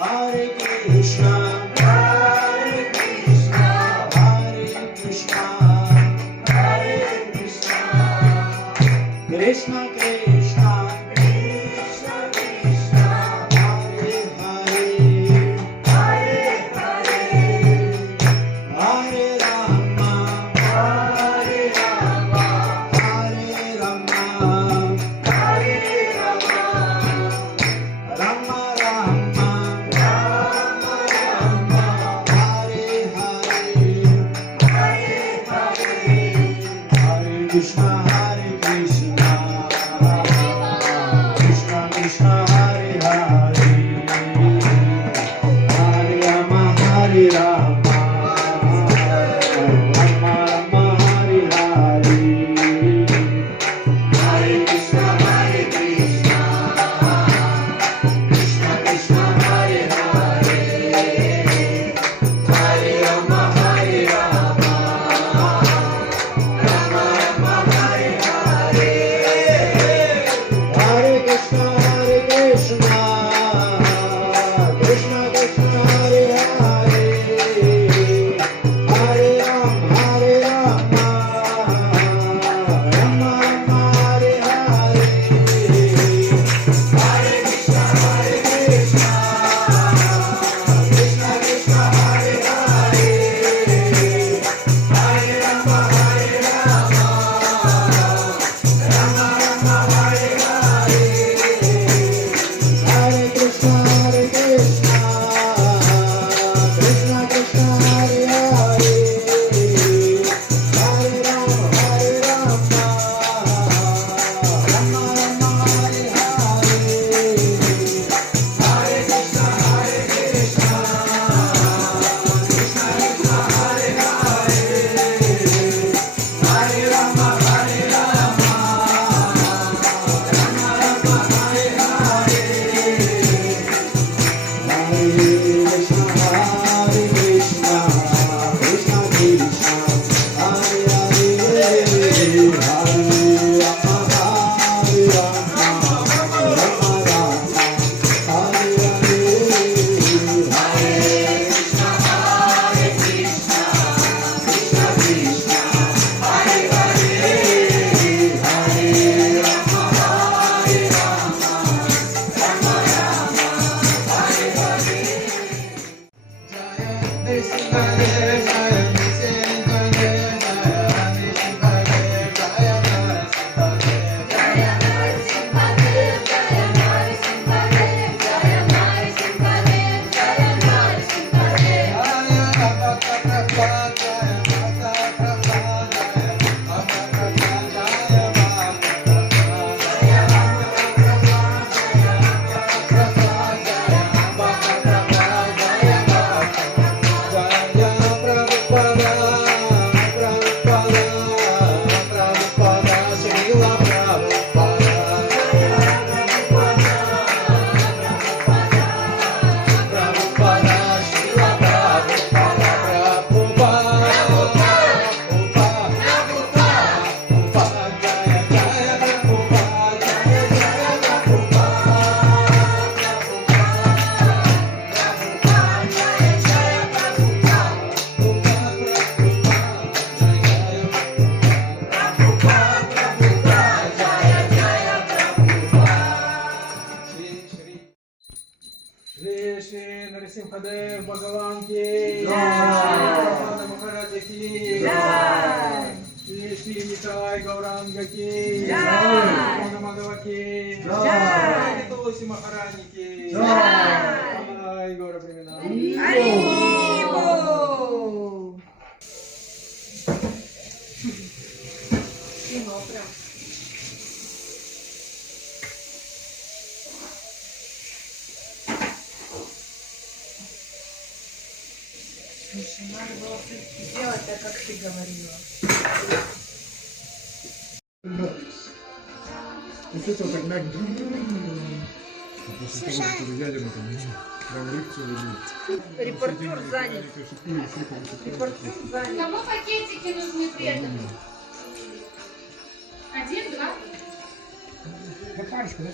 Hare Krishna, Hare Krishna, Hare Krishna, Hare Krishna, Krishna Krishna, Krishna Krishna, Hare Hare, Hare Hare, Hare Rama, Hare Rama, Hare Rama, Hare Rama, Rama Rama, Rama Rama, Hare Hare, Hare Hare, Hare Krishna, Hare Krishna, Krishna Krishna, Hare Hare, Hare Rama, Hare Rama, Rama Rama, Hare Hare, Hare Krishna, Hare Krishna, Krishna Krishna, Hare Hare, Hare Rama, Hare Rama, Rama Rama, Hare Hare, Hare Krishna, Hare Krishna, Krishna Krishna, Hare Hare, Hare Rama, Hare Rama, Rama Rama, Hare Hare, Hare Krishna, Hare Krishna, Krishna Krishna, Hare Hare, Hare Rama, Hare Rama, Rama Rama, Hare Hare, Hare Krishna, Hare Krishna, Krishna Krishna, Hare Hare, Hare Rama, Hare Rama, Rama Rama, Hare Hare, Hare Krishna, Hare Krishna, Krishna Krishna, Hare Hare, Hare Rama, Hare Rama, Rama Rama, Hare Hare, Hare Krishna, Hare Krishna, Krishna Krishna, Hare Hare, Hare Rama, Hare Rama, Rama Rama, Hare Hare, Hare Krishna, Hare Krishna, Krishna Krishna, Hare Hare, Hare Rama, Hare Rama, Rama Rama, Hare Hare. Shri Shri Narasimhadeva भगवान की जय, महाराज की जय, श्री श्री निताय गौरांग की जय, माधव की जय, तुलसी महारानी की जय, गौर प्रेमीनाथ। Слушай, надо было все-таки сделать так, как ты говорила. Вот это так мягко. После того, как ядерный там прям реакцию любит. Репортер занят. Репортер занят. Кому пакетики нужны преданы? Один, два? Парочку, да?